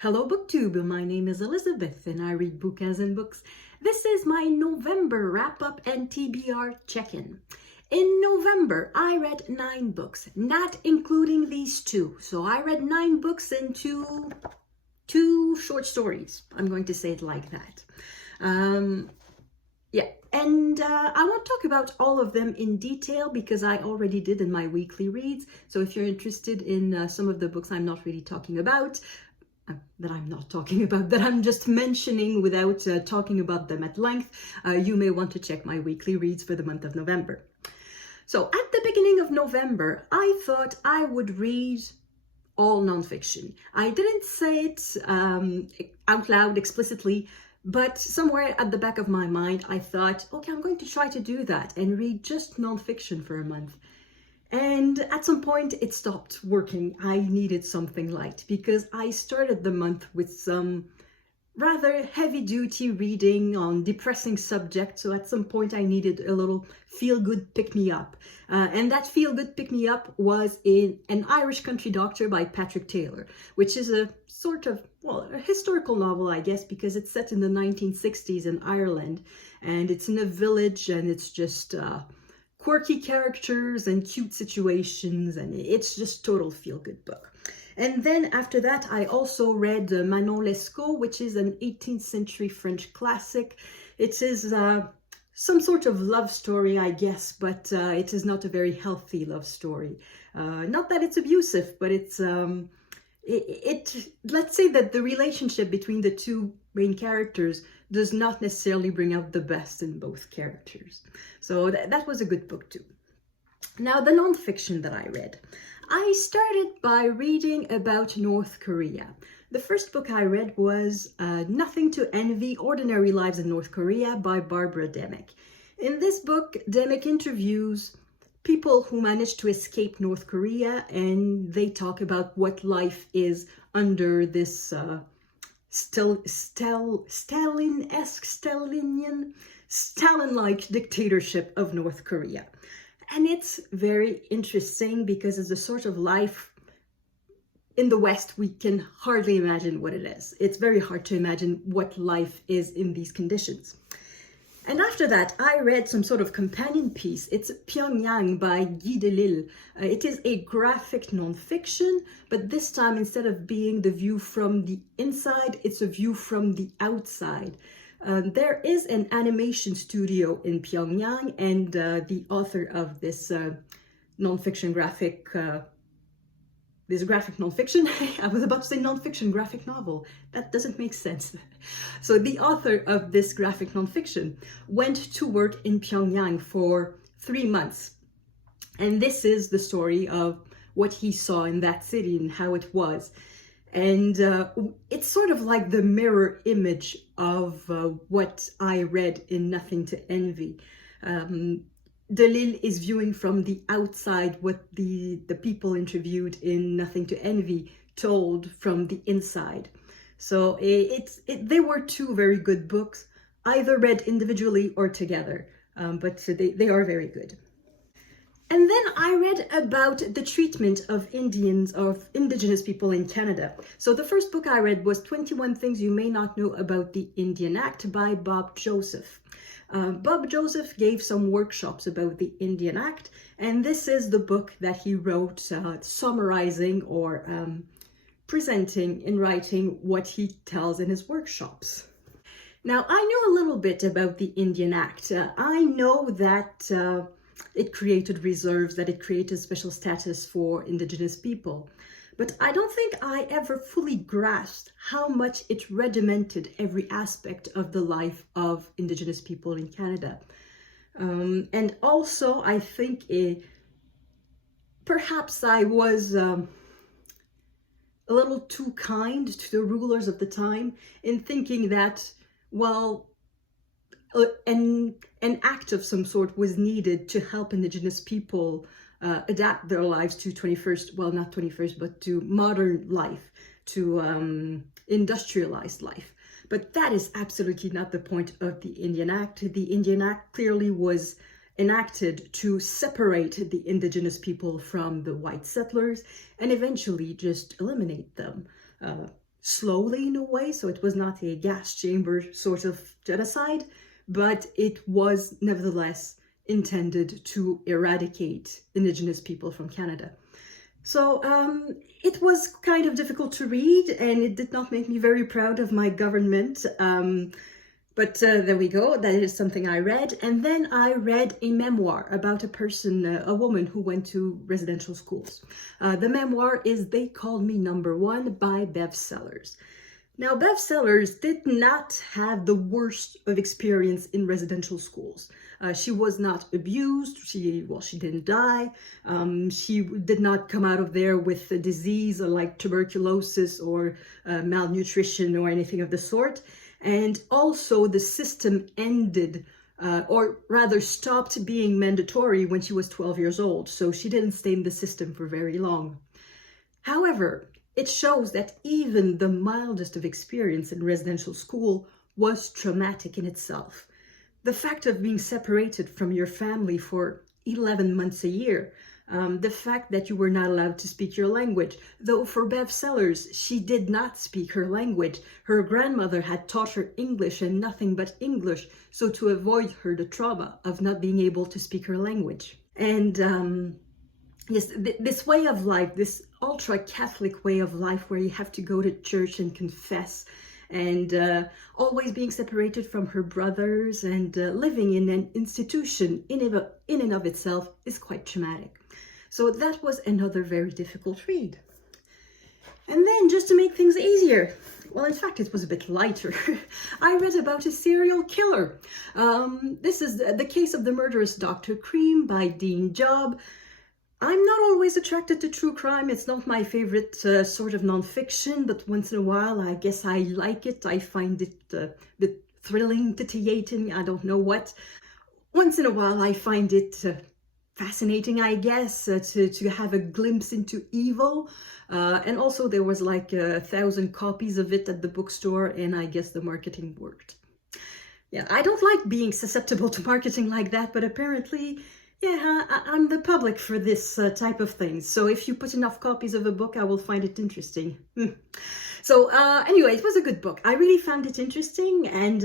Hello BookTube, my name is Elizabeth and I read bouquins and books. This is my November wrap-up and TBR check-in. In November, I read 9 books, not including these 2. So I read 9 books and two short stories. I'm going to say it like that. I won't talk about all of them in detail because I already did in my weekly reads. So if you're interested in some of the books I'm not really talking about, that I'm just mentioning without talking about them at length, you may want to check my weekly reads for the month of November. So at the beginning of November, I thought I would read all nonfiction. I didn't say it out loud explicitly, but somewhere at the back of my mind, I thought, okay, I'm going to try to do that and read just nonfiction for a month. And at some point it stopped working. I needed something light because I started the month with some rather heavy-duty reading on depressing subjects. So at some point I needed a little feel-good pick-me-up. And that feel-good pick-me-up was in An Irish Country Doctor by Patrick Taylor, which is a sort of, well, a historical novel, I guess, because it's set in the 1960s in Ireland. And it's in a village and it's just quirky characters and cute situations, and it's just total feel-good book. And then after that, I also read Manon Lescaut, which is an 18th century French classic. It is some sort of love story, I guess, but it is not a very healthy love story. Not that it's abusive, but it's let's say that the relationship between the two main characters does not necessarily bring out the best in both characters. So that was a good book too. Now, the nonfiction that I read. I started by reading about North Korea. The first book I read was Nothing to Envy, Ordinary Lives in North Korea by Barbara Demick. In this book, Demick interviews people who managed to escape North Korea, and they talk about what life is under this Stalin-like dictatorship of North Korea. And it's very interesting because it's the sort of life in the West we can hardly imagine what it is. It's very hard to imagine what life is in these conditions. And after that, I read some sort of companion piece. It's Pyongyang by Delisle. It is a graphic nonfiction, but this time, instead of being the view from the inside, it's a view from the outside. There is an animation studio in Pyongyang, and the author of this nonfiction graphic nonfiction, I was about to say nonfiction graphic novel. That doesn't make sense. So the author of this graphic nonfiction went to work in Pyongyang for 3 months. And this is the story of what he saw in that city and how it was. And it's sort of like the mirror image of what I read in Nothing to Envy. Delisle is viewing from the outside what the people interviewed in Nothing to Envy told from the inside. So they were 2 very good books, either read individually or together, but they are very good. And then I read about the treatment of indigenous people in Canada. So the first book I read was 21 Things You May Not Know About the Indian Act by Bob Joseph. Bob Joseph gave some workshops about the Indian Act, and this is the book that he wrote summarizing or presenting in writing what he tells in his workshops. Now, I know a little bit about the Indian Act. I know that it created reserves, that it created special status for indigenous people. But I don't think I ever fully grasped how much it regimented every aspect of the life of indigenous people in Canada. And also, I think perhaps I was a little too kind to the rulers of the time in thinking that, well, an act of some sort was needed to help indigenous people adapt their lives to 21st, well, not 21st, but to modern life, to industrialized life. But that is absolutely not the point of the Indian Act. The Indian Act clearly was enacted to separate the indigenous people from the white settlers and eventually just eliminate them. slowly in a way, so it was not a gas chamber sort of genocide, but it was nevertheless intended to eradicate Indigenous people from Canada. So it was kind of difficult to read, and it did not make me very proud of my government. But there we go, that is something I read. And then I read a memoir about a person, a woman who went to residential schools. The memoir is They Called Me Number One by Bev Sellars. Now, Bev Sellars did not have the worst of experience in residential schools. She was not abused. She didn't die. She did not come out of there with a disease like tuberculosis or malnutrition or anything of the sort. And also the system ended, or rather stopped being mandatory when she was 12 years old. So she didn't stay in the system for very long. However, it shows that even the mildest of experience in residential school was traumatic in itself. The fact of being separated from your family for 11 months a year, the fact that you were not allowed to speak your language, though for Bev Sellars, she did not speak her language. Her grandmother had taught her English and nothing but English, so to avoid her the trauma of not being able to speak her language. And yes, this way of life, this ultra-Catholic way of life where you have to go to church and confess, and always being separated from her brothers and living in an institution in and of itself is quite traumatic. So that was another very difficult read. And then, just to make things easier, well, in fact, it was a bit lighter. I read about a serial killer. This is the case of the murderous Dr. Cream by Dean Jobb. I'm not always attracted to true crime. It's not my favorite sort of nonfiction, but once in a while, I guess I like it. I find it a bit thrilling, titillating, I don't know what. Once in a while, I find it fascinating, I guess, to have a glimpse into evil. And also there was like 1,000 copies of it at the bookstore, and I guess the marketing worked. Yeah, I don't like being susceptible to marketing like that, but apparently, yeah, I'm the public for this type of things. So if you put enough copies of a book, I will find it interesting. So anyway, it was a good book. I really found it interesting, and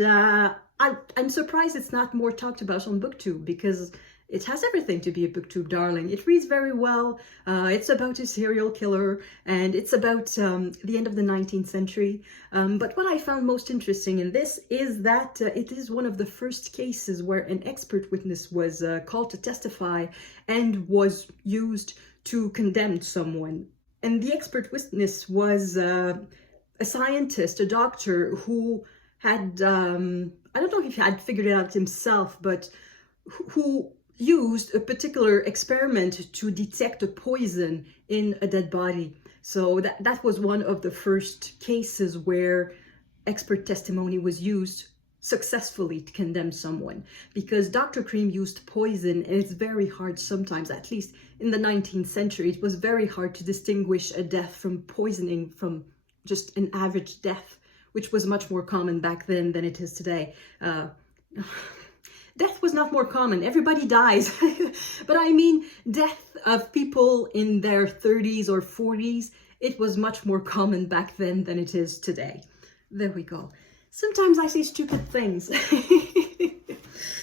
I'm surprised it's not more talked about on BookTube, because it has everything to be a BookTube darling. It reads very well. It's about a serial killer, and it's about the end of the 19th century. But what I found most interesting in this is that it is one of the first cases where an expert witness was called to testify and was used to condemn someone. And the expert witness was a scientist, a doctor who had, I don't know if he had figured it out himself, but who used a particular experiment to detect a poison in a dead body. So that was one of the first cases where expert testimony was used successfully to condemn someone, because Dr. Cream used poison, and it's very hard sometimes, at least in the 19th century, it was very hard to distinguish a death from poisoning from just an average death, which was much more common back then than it is today. Death was not more common. Everybody dies. But I mean, death of people in their 30s or 40s, it was much more common back then than it is today. There we go. Sometimes I say stupid things.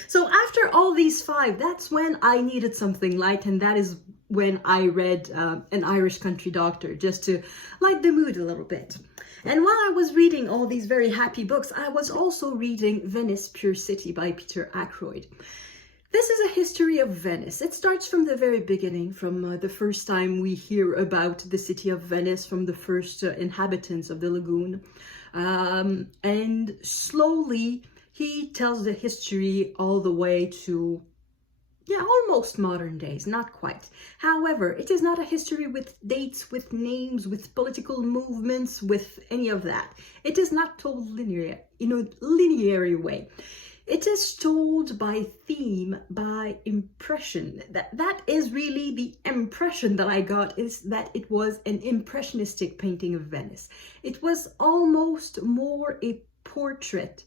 So after all these 5, that's when I needed something light, and that is when I read An Irish Country Doctor, just to light the mood a little bit. And while I was reading all these very happy books, I was also reading Venice, Pure City by Peter Ackroyd. This is a history of Venice. It starts from the very beginning, from the first time we hear about the city of Venice, from the first inhabitants of the lagoon. And slowly, he tells the history all the way to, yeah, almost modern days, not quite. However, it is not a history with dates, with names, with political movements, with any of that. It is not told linear, in a linear way. It is told by theme, by impression. That is really the impression that I got, is that it was an impressionistic painting of Venice. It was almost more a portrait,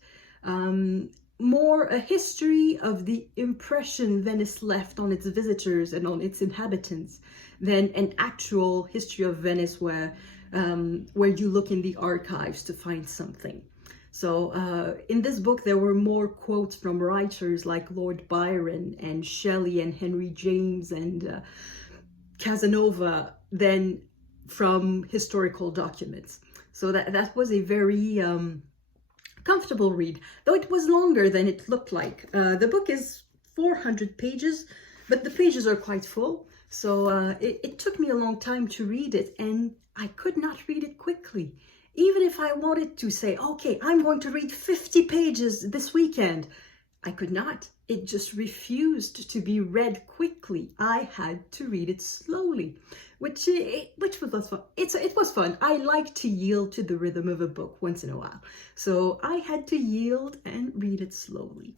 more a history of the impression Venice left on its visitors and on its inhabitants than an actual history of Venice where where you look in the archives to find something. So in this book, there were more quotes from writers like Lord Byron and Shelley and Henry James and Casanova than from historical documents. So that was a very comfortable read, though it was longer than it looked like. The book is 400 pages, but the pages are quite full. So it took me a long time to read it, and I could not read it quickly. Even if I wanted to say, okay, I'm going to read 50 pages this weekend, I could not. It just refused to be read quickly. I had to read it slowly, which was fun. It was fun. I like to yield to the rhythm of a book once in a while. So I had to yield and read it slowly.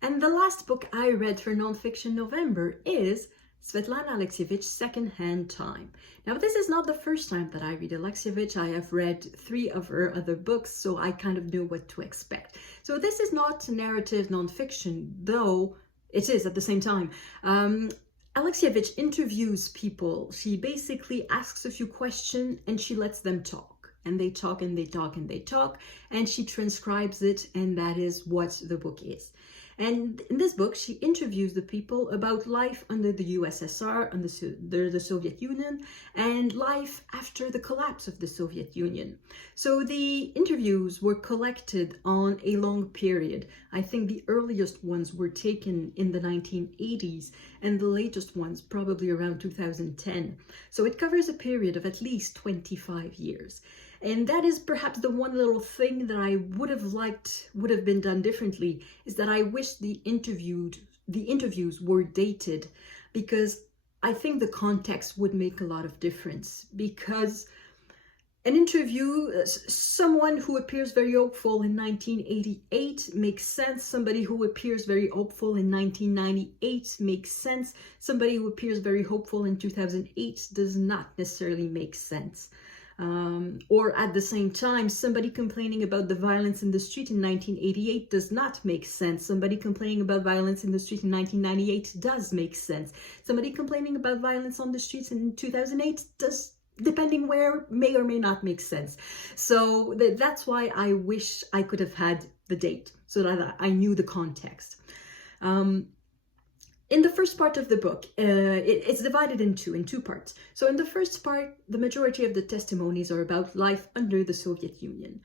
And the last book I read for Nonfiction November is Svetlana Alexievich's Secondhand Time. Now, this is not the first time that I read Alexivich. I have read 3 of her other books, so I kind of know what to expect. So this is not narrative nonfiction, though it is at the same time. Alexievich interviews people. She basically asks a few questions and she lets them talk. And they talk and they talk and they talk, and she transcribes it, and that is what the book is. And in this book, she interviews the people about life under the USSR, under the Soviet Union, and life after the collapse of the Soviet Union. So the interviews were collected on a long period. I think the earliest ones were taken in the 1980s, and the latest ones probably around 2010. So it covers a period of at least 25 years. And that is perhaps the one little thing that I would have liked would have been done differently, is that I wish the interviews were dated, because I think the context would make a lot of difference. Because an interview, someone who appears very hopeful in 1988 makes sense. Somebody who appears very hopeful in 1998 makes sense. Somebody who appears very hopeful in 2008 does not necessarily make sense. Or at the same time, somebody complaining about the violence in the street in 1988 does not make sense. Somebody complaining about violence in the street in 1998 does make sense. Somebody complaining about violence on the streets in 2008 does, depending where, may or may not make sense. So that's why I wish I could have had the date so that I knew the context. In the first part of the book, it's divided in two parts. So in the first part, the majority of the testimonies are about life under the Soviet Union.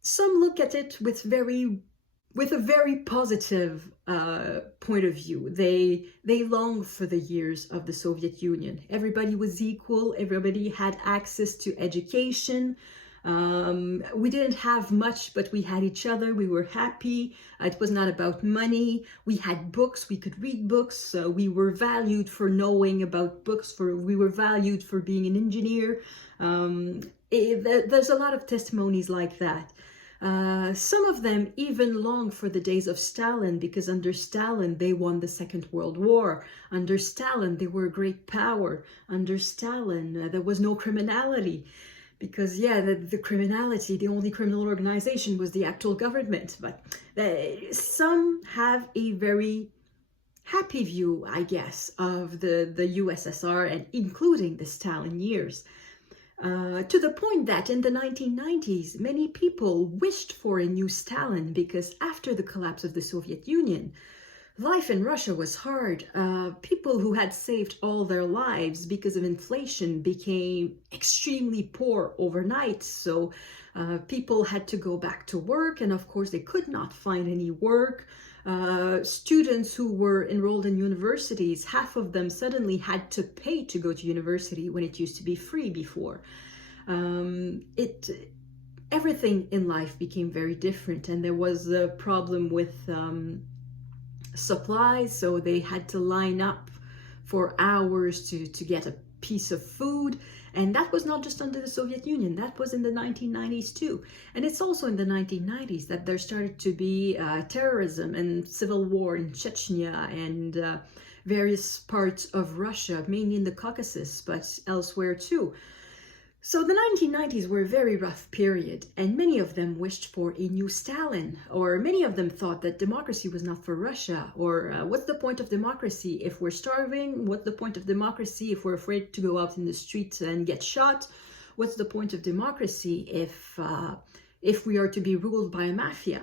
Some look at it with a very positive point of view. They long for the years of the Soviet Union. Everybody was equal. Everybody had access to education. We didn't have much, but we had each other. We were happy. It was not about money. We had books. We could read books. We were valued for knowing about books. We were valued for being an engineer. There's a lot of testimonies like that. Some of them even long for the days of Stalin, because under Stalin, they won the Second World War. Under Stalin, they were a great power. Under Stalin, there was no criminality. Because, yeah, the criminality, the only criminal organization was the actual government. But some have a very happy view, I guess, of the USSR, and including the Stalin years. To the point that in the 1990s, many people wished for a new Stalin, because after the collapse of the Soviet Union, life in Russia was hard. People who had saved all their lives because of inflation became extremely poor overnight. So people had to go back to work, and of course they could not find any work. Students who were enrolled in universities, half of them suddenly had to pay to go to university when it used to be free before. Everything in life became very different, and there was a problem with supplies, so they had to line up for hours to get a piece of food. And that was not just under the Soviet Union, that was in the 1990s too. And it's also in the 1990s that there started to be terrorism and civil war in Chechnya and various parts of Russia, mainly in the Caucasus, but elsewhere too. So the 1990s were a very rough period, and many of them wished for a new Stalin, or many of them thought that democracy was not for Russia, or what's the point of democracy if we're starving? What's the point of democracy if we're afraid to go out in the streets and get shot? what's the point of democracy if we are to be ruled by a mafia?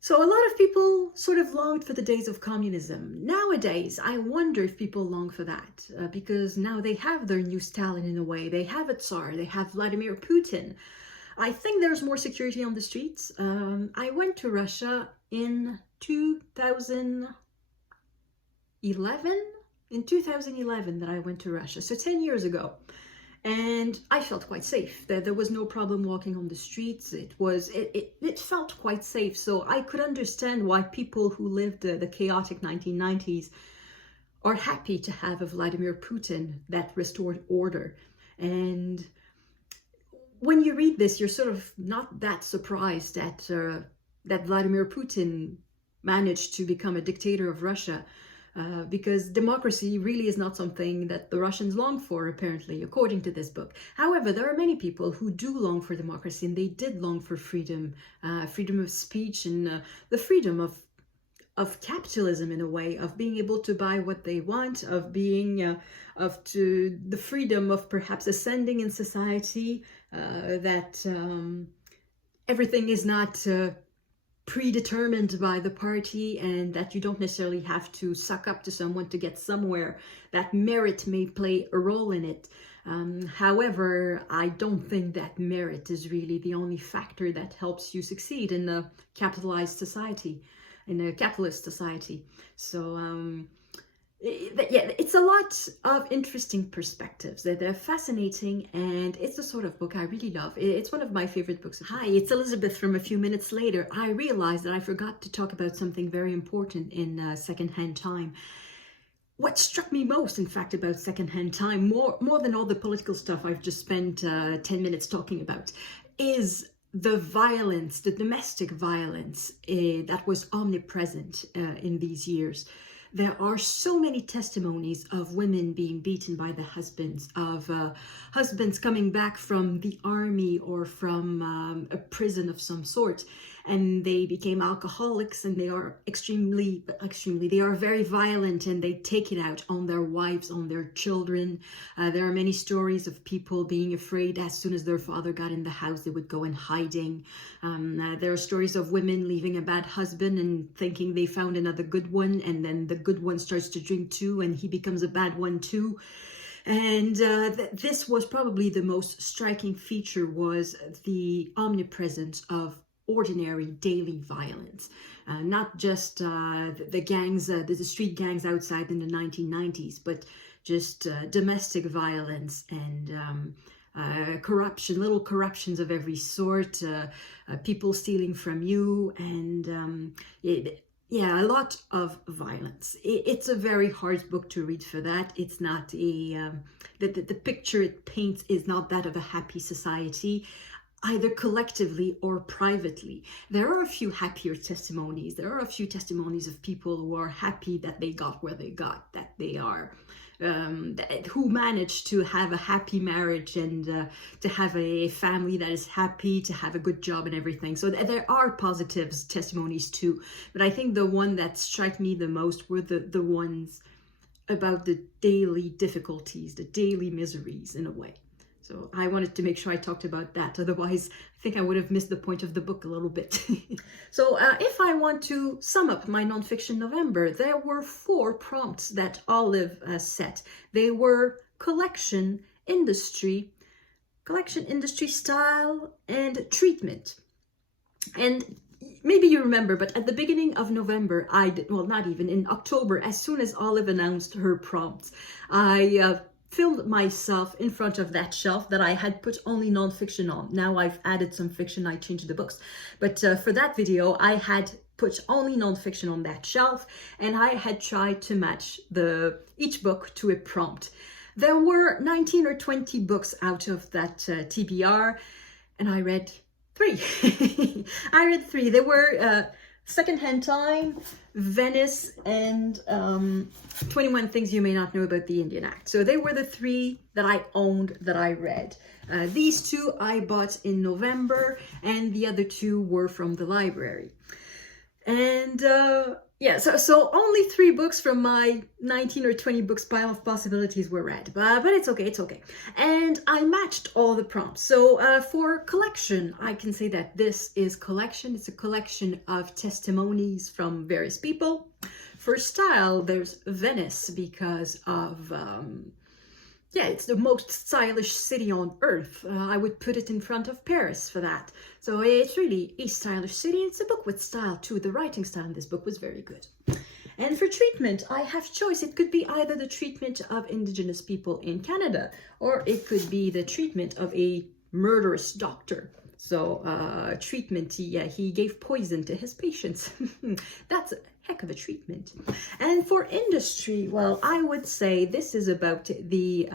So a lot of people sort of longed for the days of communism. Nowadays, I wonder if people long for that, because now they have their new Stalin in a way. They have a Tsar, they have Vladimir Putin. I think there's more security on the streets. I went to Russia in 2011. In 2011 that I went to Russia, so 10 years ago. And I felt quite safe. There was no problem walking on the streets. It felt quite safe. So I could understand why people who lived the chaotic 1990s are happy to have a Vladimir Putin that restored order. And when you read this, you're sort of not that surprised that Vladimir Putin managed to become a dictator of Russia. Because democracy really is not something that the Russians long for, apparently, according to this book. However, there are many people who do long for democracy, and they did long for freedom, freedom of speech, and the freedom of capitalism, in a way, of being able to buy what they want, of being, the freedom of perhaps ascending in society, that everything is not predetermined by the party, and that you don't necessarily have to suck up to someone to get somewhere, that merit may play a role in it. However, I don't think that merit is really the only factor that helps you succeed in a capitalized society, in a capitalist society. So yeah, it's a lot of interesting perspectives. They're fascinating, and it's the sort of book I really love. It's one of my favorite books. Hi, it's Elizabeth from A Few Minutes Later. I realized that I forgot to talk about something very important in Secondhand Time. What struck me most, in fact, about Secondhand Time, more than all the political stuff I've just spent 10 minutes talking about, is the violence, the domestic violence that was omnipresent in these years. There are so many testimonies of women being beaten by the husbands, of husbands coming back from the army or from a prison of some sort, and they became alcoholics, and they are they are very violent, and they take it out on their wives, on their children. There are many stories of people being afraid as soon as their father got in the house, they would go in hiding. There are stories of women leaving a bad husband and thinking they found another good one, and then the good one starts to drink too, and he becomes a bad one too. And this was probably the most striking feature, was the omnipresence of ordinary daily violence, not just the gangs, the street gangs outside in the 1990s, but just domestic violence and corruption, little corruptions of every sort, people stealing from you, and yeah, a lot of violence. It's a very hard book to read for that. It's not the picture it paints is not that of a happy society, either collectively or privately. There are a few happier testimonies. There are a few testimonies of people who are happy that they got where they got, that they are, who managed to have a happy marriage and to have a family that is happy, to have a good job and everything. So there are positive testimonies too. But I think the one that struck me the most were the ones about the daily difficulties, the daily miseries in a way. So I wanted to make sure I talked about that. Otherwise, I think I would have missed the point of the book a little bit. So if I want to sum up my nonfiction November, there were 4 prompts that Olive set. They were collection, industry style, and treatment. And maybe you remember, but at the beginning of November, not even, in October, as soon as Olive announced her prompts, I filmed myself in front of that shelf that I had put only nonfiction on. Now I've added some fiction, I changed the books. But for that video, I had put only nonfiction on that shelf, and I had tried to match each book to a prompt. There were 19 or 20 books out of that TBR, and I read 3. I read 3. They were Secondhand Time, Venice, and 21 Things You May Not Know About the Indian Act. So they were the 3 that I owned, that I read. These 2 I bought in November, and the other 2 were from the library. And yeah, so only 3 books from my 19 or 20 books pile of possibilities were read, but it's okay, it's okay. And I matched all the prompts. So for collection, I can say that this is collection. It's a collection of testimonies from various people. For style, there's Venice because of yeah, it's the most stylish city on earth. I would put it in front of Paris for that. So it's really a stylish city. It's a book with style too. The writing style in this book was very good. And for treatment, I have choice. It could be either the treatment of Indigenous people in Canada, or it could be the treatment of a murderous doctor. So treatment, he gave poison to his patients. That's a heck of a treatment. And for industry, well, I would say this is about the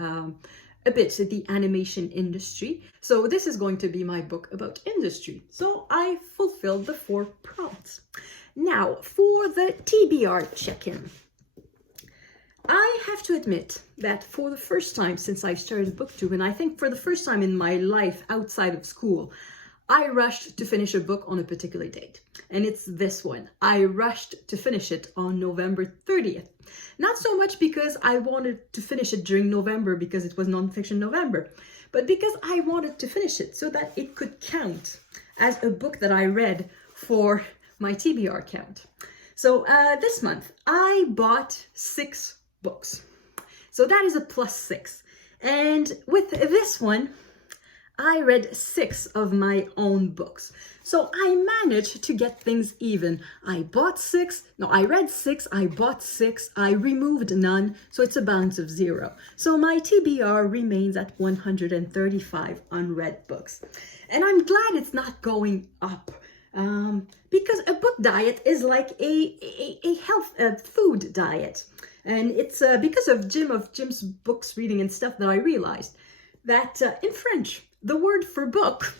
a bit the animation industry. So this is going to be my book about industry. So I fulfilled the 4 prompts. Now for the TBR check-in. I have to admit that for the first time since I started BookTube, and I think for the first time in my life outside of school, I rushed to finish a book on a particular date. And it's this one. I rushed to finish it on November 30th. Not so much because I wanted to finish it during November because it was nonfiction November, but because I wanted to finish it so that it could count as a book that I read for my TBR count. So this month, I bought 6 books. So that is a +6. And with this one, I read 6 of my own books. So I managed to get things even. I read 6, I bought 6, I removed none, so it's a balance of 0. So my TBR remains at 135 unread books. And I'm glad it's not going up. Because a book diet is like a food diet. And it's because of Jim's books reading and stuff that I realized that in French, the word for book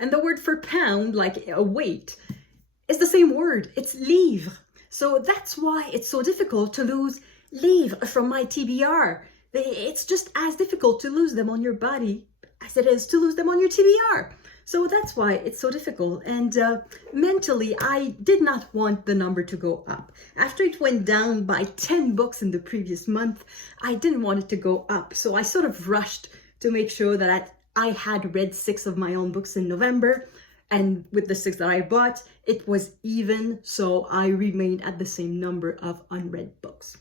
and the word for pound, like a weight, is the same word. It's livre. So that's why it's so difficult to lose livre from my TBR. It's just as difficult to lose them on your body as it is to lose them on your TBR. So that's why it's so difficult. And mentally, I did not want the number to go up. After it went down by 10 books in the previous month, I didn't want it to go up. So I sort of rushed to make sure that I had read 6 of my own books in November, and with the 6 that I bought, it was even, so I remained at the same number of unread books.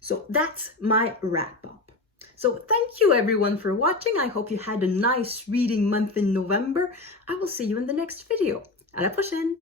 So that's my wrap up. So thank you everyone for watching. I hope you had a nice reading month in November. I will see you in the next video. À la prochaine!